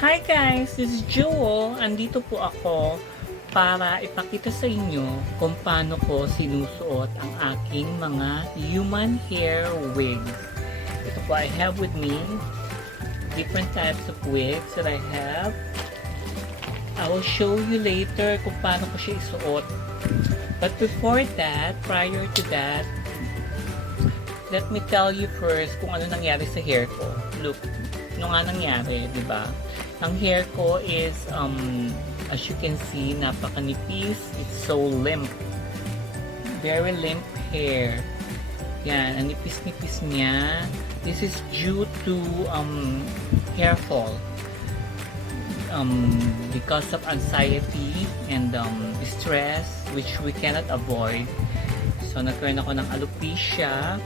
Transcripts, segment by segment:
Hi guys, this is Jewel. Andito po ako para ipakita sa inyo kung paano ko sinusuot ang aking mga human hair wigs. Ito po, I have with me different types of wigs that I have. I will show you later kung paano ko siya isuot. But before that, prior to that, let me tell you first kung ano nangyari sa hair ko. Look, ano nga nangyari, di ba? Ang hair ko is, as you can see, napakanipis. It's so limp. Very limp hair. Yan, ang nipis-nipis niya. This is due to hair fall. Because of anxiety and stress, which we cannot avoid. So, nagkaroon ako ng alopecia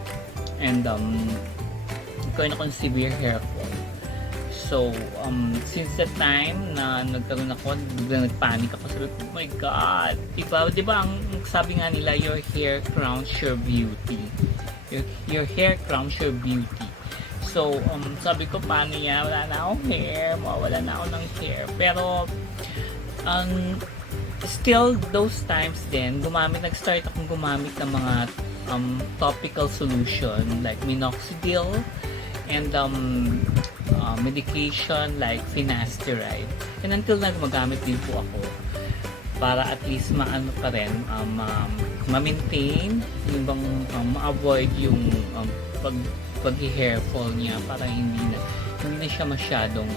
and nagkaroon ako ng severe hair fall. So, since that time na nagkaroon ako, biglang nagpanic ako. Sabi ko, oh my God! Diba ang sabi nga nila, your hair crowns your beauty. Your hair crowns your beauty. So, sabi ko, paano yan? Wala na akong hair. Wala na ako ng hair. Pero, still, those times din, nag-start akong gumamit ng mga topical solution like minoxidil and medication like finasteride. And until na gumagamit din po ako para at least maano pa rin ma-maintain yung bang ma-avoid yung pag-hair fall niya para hindi na siya masyadong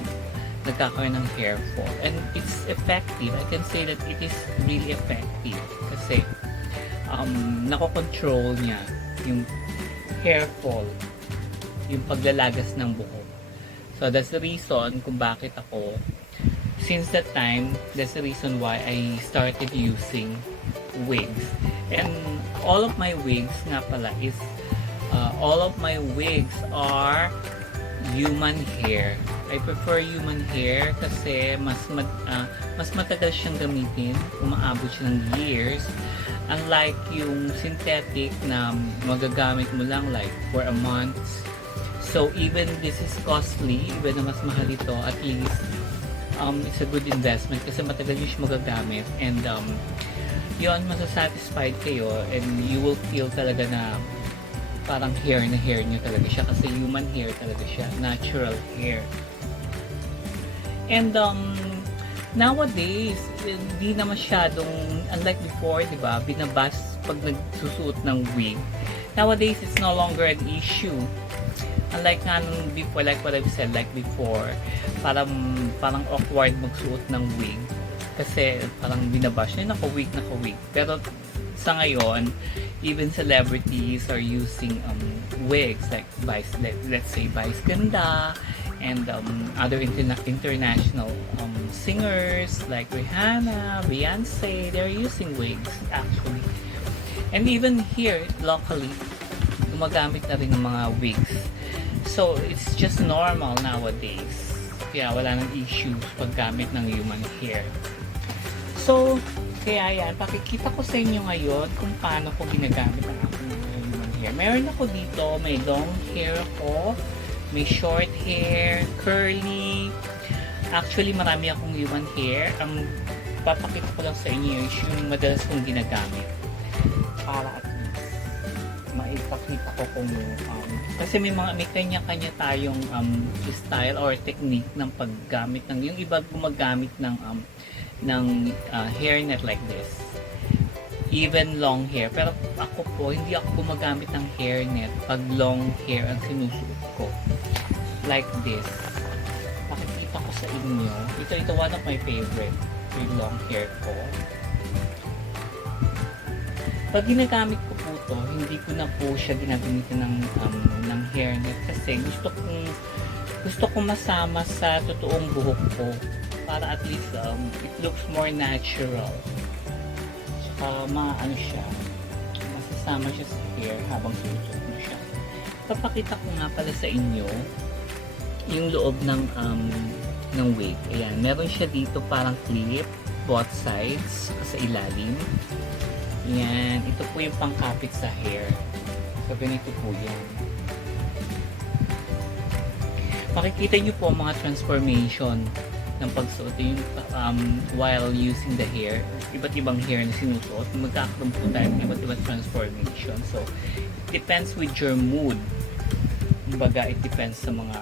nagkakaroon ng hair fall. And it's effective. I can say that it is really effective kasi nakokontrol niya yung hair fall, yung paglalagas ng buhok. So that's the reason kung bakit ako, since that time, that's the reason why I started using wigs. And all of my wigs nga pala is, all of my wigs are human hair. I prefer human hair kasi mas matagal siyang gamitin, umaabot siya ng years. Unlike yung synthetic na magagamit mo lang like for a month. So even this is costly, even na mas mahal ito, at least it's a good investment kasi matagal nyo siya magagamit, and yun, masasatisfied kayo and you will feel talaga na parang hair na hair nyo talaga siya kasi human hair talaga siya, natural hair. And nowadays, hindi na masyadong, unlike before, di ba, binabas pag nagsusuot ng wig. Nowadays, it's no longer an issue. Unlike nga nung before, like what I've said, like before, parang awkward magsuot ng wig. Kasi parang binabash na naka-wig. Pero sa ngayon, even celebrities are using wigs like let's say Vice Ganda and other international singers like Rihanna, Beyonce, they're using wigs actually. And even here, locally, gumagamit na rin ng mga wigs. So, it's just normal nowadays. Kaya wala nang issues paggamit ng human hair. So, kaya yan, pakikita ko sa inyo ngayon kung paano ko ginagamit ang aking human hair. Meron ako dito, may long hair ako, may short hair, curly. Actually, marami akong human hair. Ang papakita ko lang sa inyo is yung madalas kong ginagamit. Para at least maipakita ko kung kasi may kanya-kanya tayong style or technique ng paggamit ng, yung iba gumagamit ng hairnet like this, even long hair. Pero ako po, hindi ako gumagamit ng hairnet pag long hair ang sinusuot ko, like this. Pakikita ko sa inyo, ito one of my favorite, yung long hair ko. Pag ginagamit ko po to, hindi ko na po siya ginagamitan ng hairnet kasi gusto ko masama sa totoong buhok ko para at least it looks more natural. Tsaka maano siya, masasama siya sa hair habang sinusuot mo siya. Papakita ko nga pala sa inyo yung loob ng wig. Ayan, meron siya dito parang clip, both sides, sa ilalim. Yan, ito po yung pangkapit sa hair. So, ganito po yan. makikita nyo po mga transformation ng pagsuot yung while using the hair, iba't ibang hair na sinusuot, magkakaroon po tayo ng iba't ibang transformation. So, it depends with your mood. Kumbaga, it depends sa mga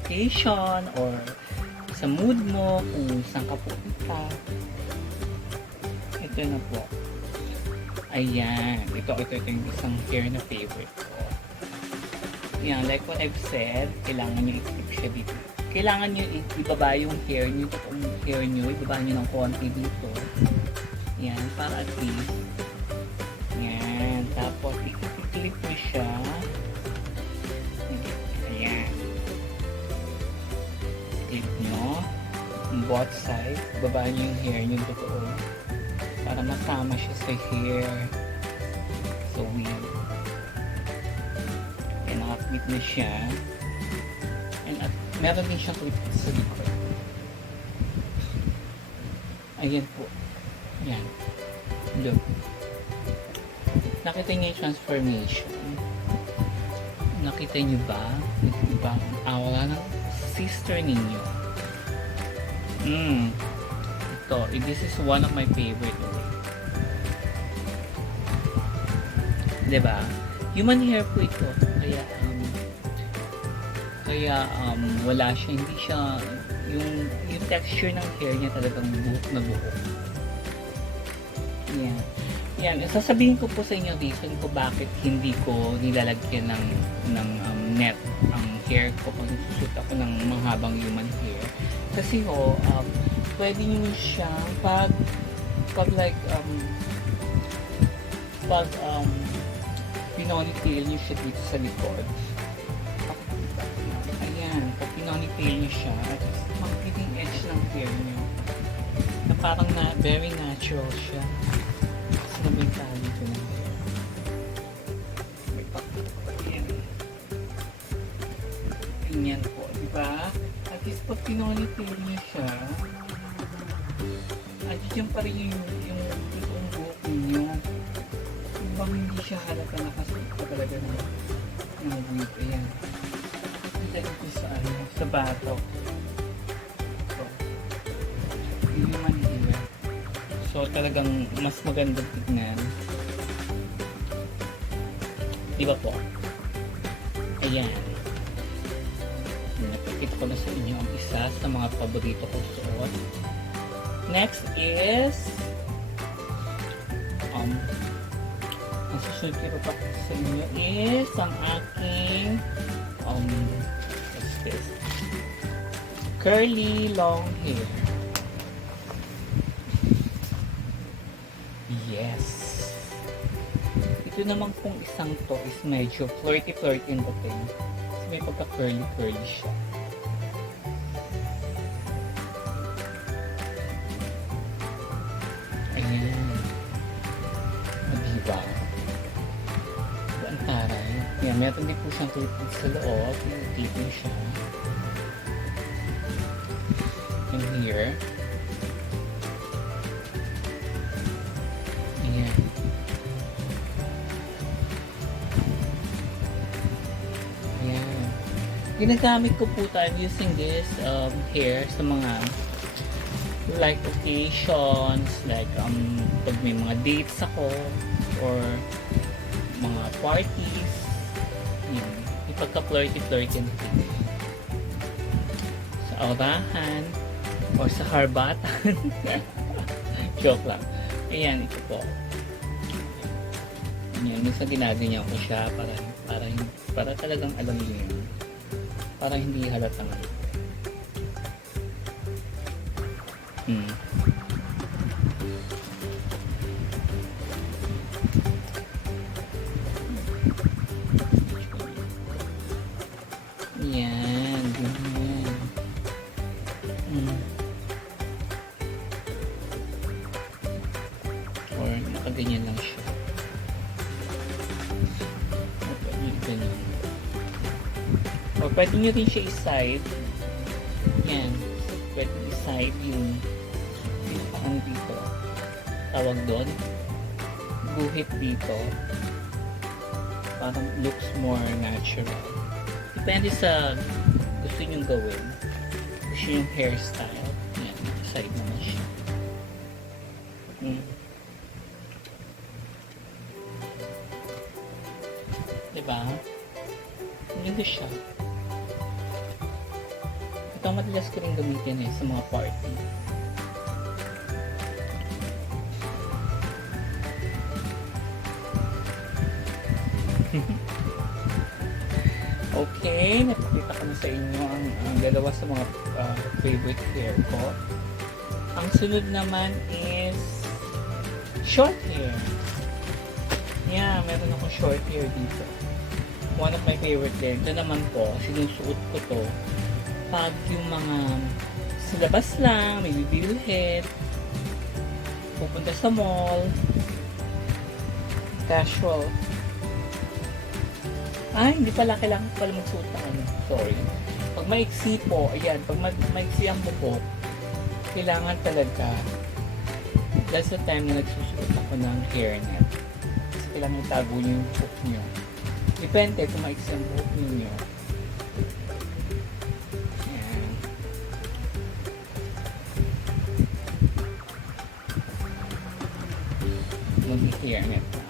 occasion or sa mood mo, kung saan ka pupunta. Ito na po. Ayan. Ito yung isang hair na favorite ko. Yan, like what I've said, kailangan nyo i-clip siya dito. Kailangan nyo ibaba yung hair nyo, totoong hair nyo, ibaba nyo ng konti dito. Yan, para at least. Yan, tapos i-clip mo siya. Ayan. Clip nyo. Both sides. Ibaba nyo yung hair nyo totoo. Para masama siya sa hair. So, weird. Naka-clip na siya. And at meron din siyang clip sa likod. Ayan po. Ayan. Look. Nakita niyo yung transformation. Nakita niyo ba? Diba? Wala ng sister ninyo. Ito. This is one of my favorite. Diba? Human hair po ito. Kaya wala siya, hindi siya yung texture ng hair niya talagang buhok na buhok. Yan. Yan, sasabihin ko po sa inyo reason ko bakit hindi ko nilalagyan ng net ang hair ko pag susut ako ng mahabang human hair. Kasi pwede niyo siya pag pinonytail niyo siya dito sa likod. Ayan, pag pinonytail niyo siya, at makikita yung edge ng hair niyo na parang very natural siya. Kasi na may tali ko ng hair. Ayan. Ganyan po, diba? At least pag pinonytail niyo siya, at yun pa rin yung buhok niyo. Bang hindi siya halata nakasuot pa talaga ng wig. Ayan. Kita ito sa batok. So, hindi naman hair. So, talagang mas magandang tignan. Di ba po? Ayan. Napikit ko na sa inyo ang isa sa mga paborito ko suot. Next is ang susunod ko pa sa inyo is ang aking what's this? Curly long hair. Yes. Ito naman pong isang to is medyo flirty ang dating. Kasi may pagka curly siya. Ayan. Diba? Ang taray. Yan, meron din po siyang clip sa loob. Clip mo siya. And here. Ayan. Ayan. Ginagamit ko po tayo using this hair sa mga like occasions, like pag may mga dates ako or mga parties, yun, ipagka-flirty na thing. Sa aurahan or sa harbatan. Joke lang. Ayan, ito po. Ayan, minsan ginaganyan ko siya para talagang alam niyo yun. Para hindi halatang Yan, ganyan. Or nakaganyan lang siya. Ganyan. Or pwede nyo rin siya i-side. Yan. Pwede i-side yung ano dito. Tawag doon. Guhit dito. Parang looks more natural. Depende sa gusto nyong gawin. Gusto yung hairstyle. Yan. side naman siya. Diba? Ganda siya. Ito ang madalas ko rin gamitin sa mga party. Okay, napakita ko na sa inyo ang dalawa sa mga favorite hair ko. Ang sunod naman is short hair. Yeah, meron akong short hair dito. One of my favorite din. Ito naman po, sinusuot ko to pag yung mga sa labas lang, may bibilhin, pupunta sa mall, casual. Hindi pala, kailangan pala magsuot ng ano. Sorry. Pag maiksi po, ayan, pag maiksi ang buhok, kailangan talaga, that's the time na nagsusuot ako ng hairnet. Kasi kailangan itago niyo yung buhok niyo. Depende kung maiksi ang buhok niyo. Ayan. Mag-hairnet na.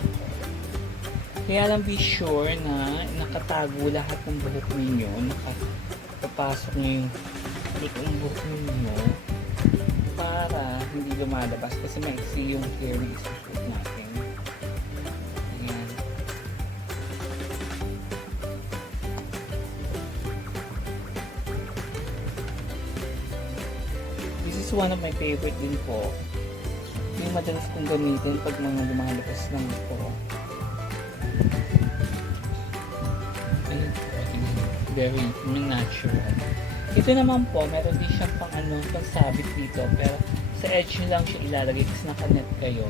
Kaya lang be sure na nakatago lahat ng buhok ninyo, nakapapasok na yung buhok ninyo para hindi lumalabas kasi maiksi yung hair na isusuot natin. Ayan. This is one of my favorite din po. Yung madalas kong gamitin pag mga lumalabas ng po. Very natural. Ito naman po, meron din siyang pang sabit dito, pero sa edge lang siya ilalagay kasi nakanet kayo.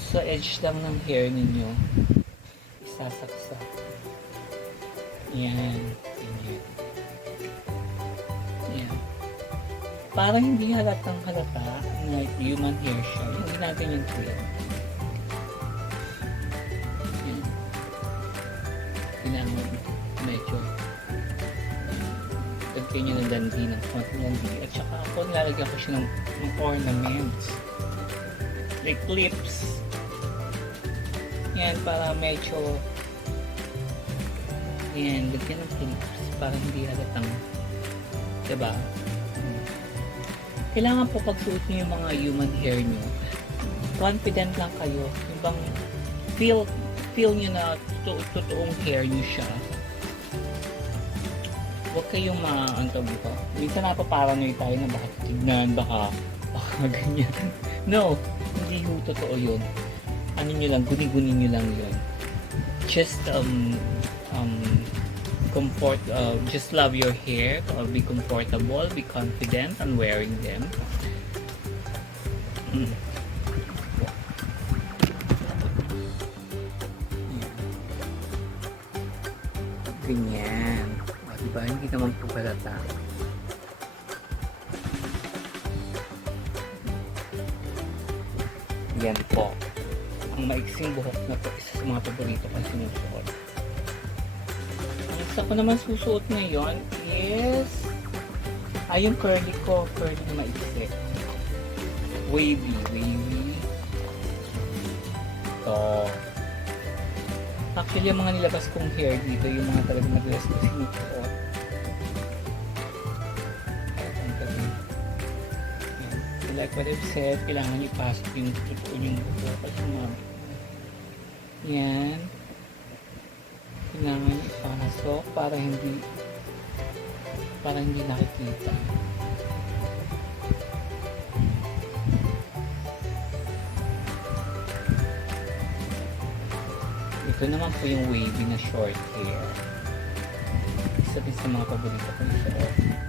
Sa edge lang ng hair ninyo, isasaksak. Yan. Ganyan. Yan. Para hindi halatang halata na human hair siya, hindi natin yung cream. Yan. Kailangan medyo lagyan nyo ng dandi, ng konting dandi. At saka ako nilalagyan ko siya ng ornaments. Like clips. Yan, para medyo yan, lagyan ng clips para hindi halatang, diba? Kailangan po pagsuot nyo yung mga human hair nyo, confident lang kayo. Yung bang feel nyo na totoong hair nyo siya. Huwag kayong maantog ko. Minsan napaparanoid tayo na baka tignan, baka ganyan. No, hindi ho totoo yun. Ano nyo lang, guni-guni nyo lang yun. Just just love your hair, be comfortable, be confident on wearing them. Ganyan. Diba? Hindi naman po halata. Yan po. Ang maiksing buhok na po, isa sa mga paborito kong sinusuot. Ang isa ko naman susuot ngayon is yung curly ko. Curly na maiksi. Wavy. Ito. Actually, yung mga nilabas kong hair dito, yung mga talagang madalas ko sinusuot. Like what I've said, kailangan ipasok yung totoo yung buhok kasi yan. Kailangan ipasok para hindi nakikita. Ito naman po yung wavy na short hair. Isa din sa mga paborito kong suot.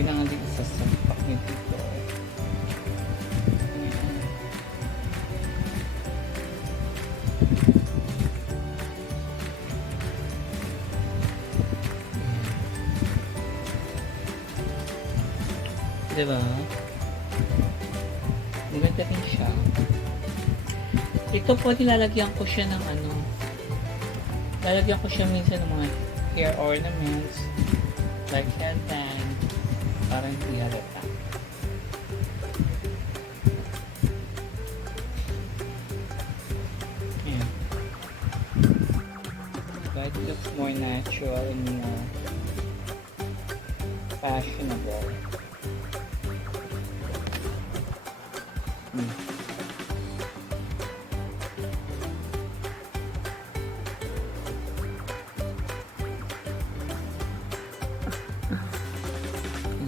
Kailangan din isasampak nyo dito. Diba? Maganda rin siya. Ito po, nilalagyan ko siya ng ano, lalagyan ko siya minsan ng mga hair ornaments, like headband, parang hindi halata. Ayan. But it looks more natural and more fashionable.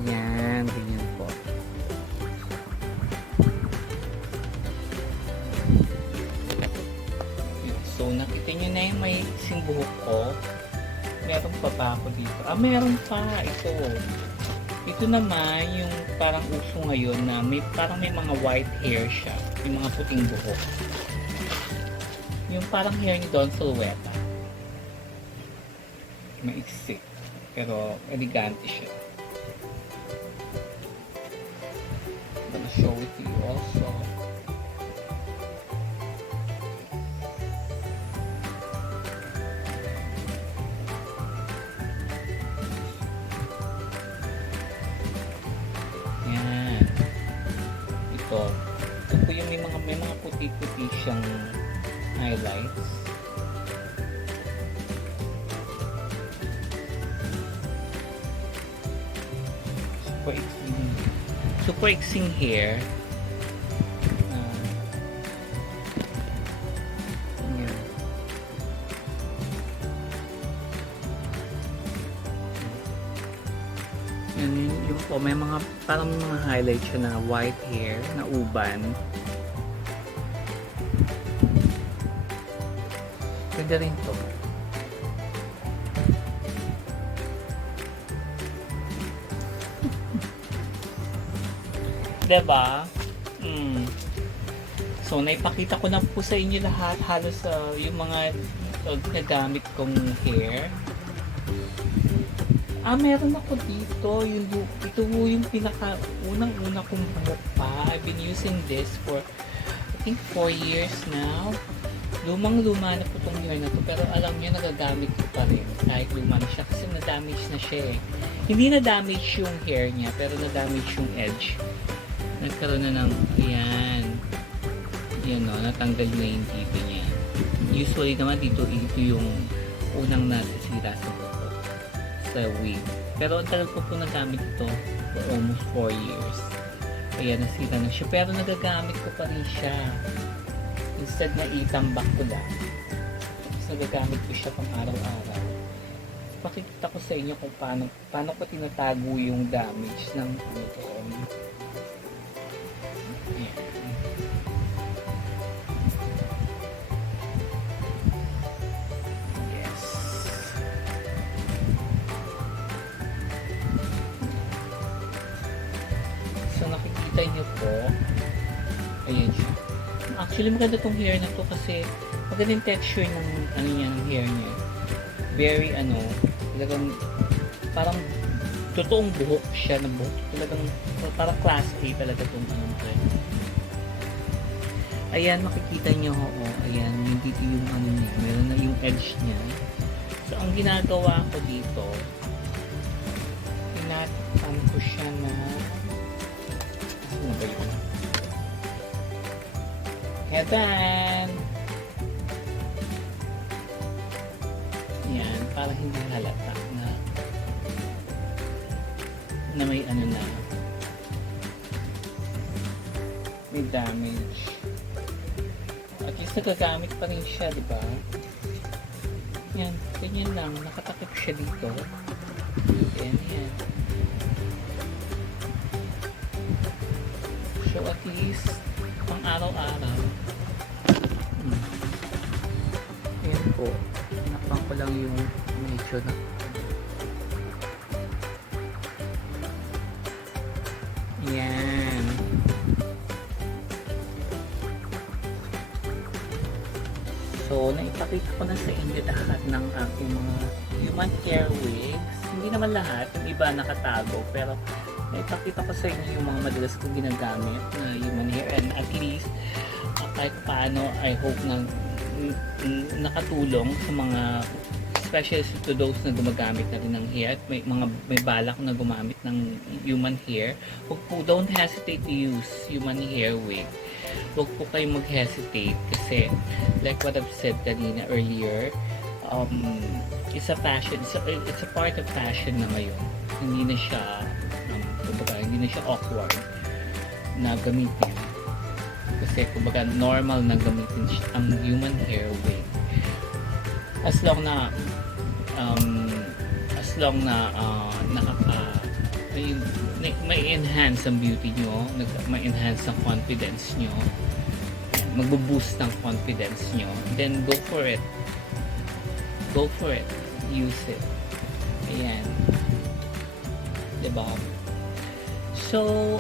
Yan, ganyan po. So, nakita nyo na yung may buhok ko. Meron pa ba ako dito? Meron pa. Ito naman, yung parang uso ngayon na parang may mga white hair siya. Yung mga puting buhok. Yung parang hair ni Don Silveta. Maiksi. Pero, elegante siya. I'm gonna show it to you also. Yan. Ito po yung may mga puti-puti siyang highlights. Super iksing hair. Yan. Yung po, may mga parang mga highlights siya na white hair, na uban. Ganda rin to. Diba? So, naipakita ko na po sa inyo lahat halos yung mga nagamit kong hair. Meron ako dito. Ito yung pinaka unang-una kong buhok pa. I've been using this for I think 4 years now. Lumang-luma na po itong hair na to. Pero alam niyo, nagagamit ko pa rin. Kahit luma na siya. Kasi na-damage na siya eh. Hindi na-damage yung hair niya. Pero na-damage yung edge. Nagkaroon na ng, yan, natanggal na yung dito niya. Usually naman dito, ito yung unang nasisira sa buko, sa wig. Pero ang tagal ko po nagamit ito for almost 4 years. Kaya nasira na siya. Pero nagagamit ko pa rin siya. Instead na itambak ko lang. Tapos nagagamit ko siya pang araw-araw. Pakikita ko sa inyo kung paano ko tinatago yung damage ng ito. Yes. So nakikita niyo po, ayan siya. Actually maganda tong hair na to kasi maganda yung texture ng ng hair niya. Very talagang parang totoong buhok siya na buhok. Talagang parang class A talaga tong hair. Ayan, makikita nyo, ayan, yung dito yung niya, meron na yung edge niya. So, ang ginagawa ko dito, tinatakpan ko siya na, ano ba yun? Headband! Yan, para hindi halata na may may damage. At least nagagamit pa rin siya, di ba? Yan, ganyan lang. Nakatakip siya dito. Yan. So at least, pang araw-araw. Yan po. Nakapang ko lang yung medyo na. Yan. So, naipakita ko na sa inyo lahat ng aking mga human hair wigs. Hindi naman lahat, yung iba nakatago, pero ipakita ko sa inyo yung mga madalas kong ginagamit na human hair, and at least kahit paano I hope na nakatulong sa mga especially to those na gumagamit na rin ng hair at may balak na gumamit ng human hair. Don't hesitate to use human hair wig. Huwag po kayong mag-hesitate kasi like what I've said kanina earlier, it's a fashion, it's a part of fashion na ngayon. Hindi na siya hindi na siya awkward na gamitin kasi kumbaga normal na gamitin ang human hair wig as long na may enhance ang beauty nyo, may enhance ang confidence nyo, magbo-boost ng confidence nyo, then go for it, use it. Ayan, diba? So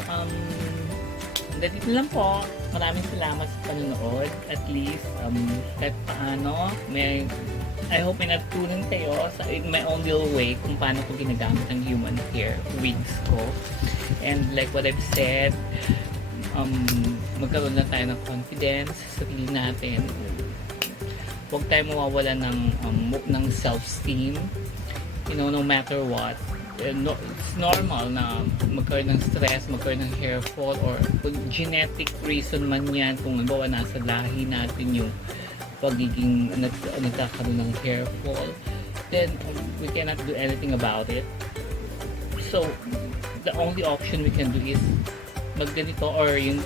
ganito lang po. Maraming salamat sa panonood. At least kahit paano I hope may natutunan kayo sa in my own little way kung paano ko ginagamit ang human hair wigs ko. And like what I've said, magkaroon na tayo ng confidence sa sarili natin. Huwag tayo mawawala ng self-esteem, no matter what. It's normal na magkaroon ng stress, magkaroon ng hair fall, or kung genetic reason man yan, kung halimbawa nasa lahi natin yung pagiging nagkakaroon ng hair fall, then we cannot do anything about it. So the only option we can do is magganito, or yung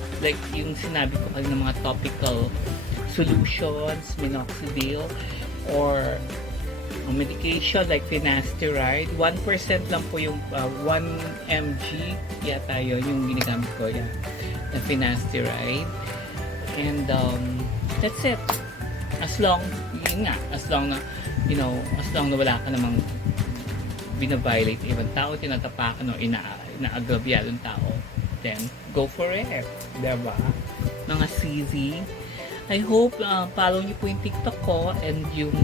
sinabi ko kanina, mga topical solutions, minoxidil, or medication like finasteride. 1% lang po yung 1 mg yata yun yung ginagamit ko yan na finasteride, and that's it. As long na as long na wala ka namang binaviolate ibang tao, tinatapakan o inaagrabya yung tao, then go for it, diba mga CZ? I hope follow niyo po yung TikTok ko and yung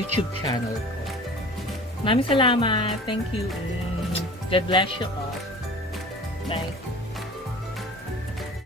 YouTube channel ko. Maraming salamat. Thank you. God bless you all. Bye.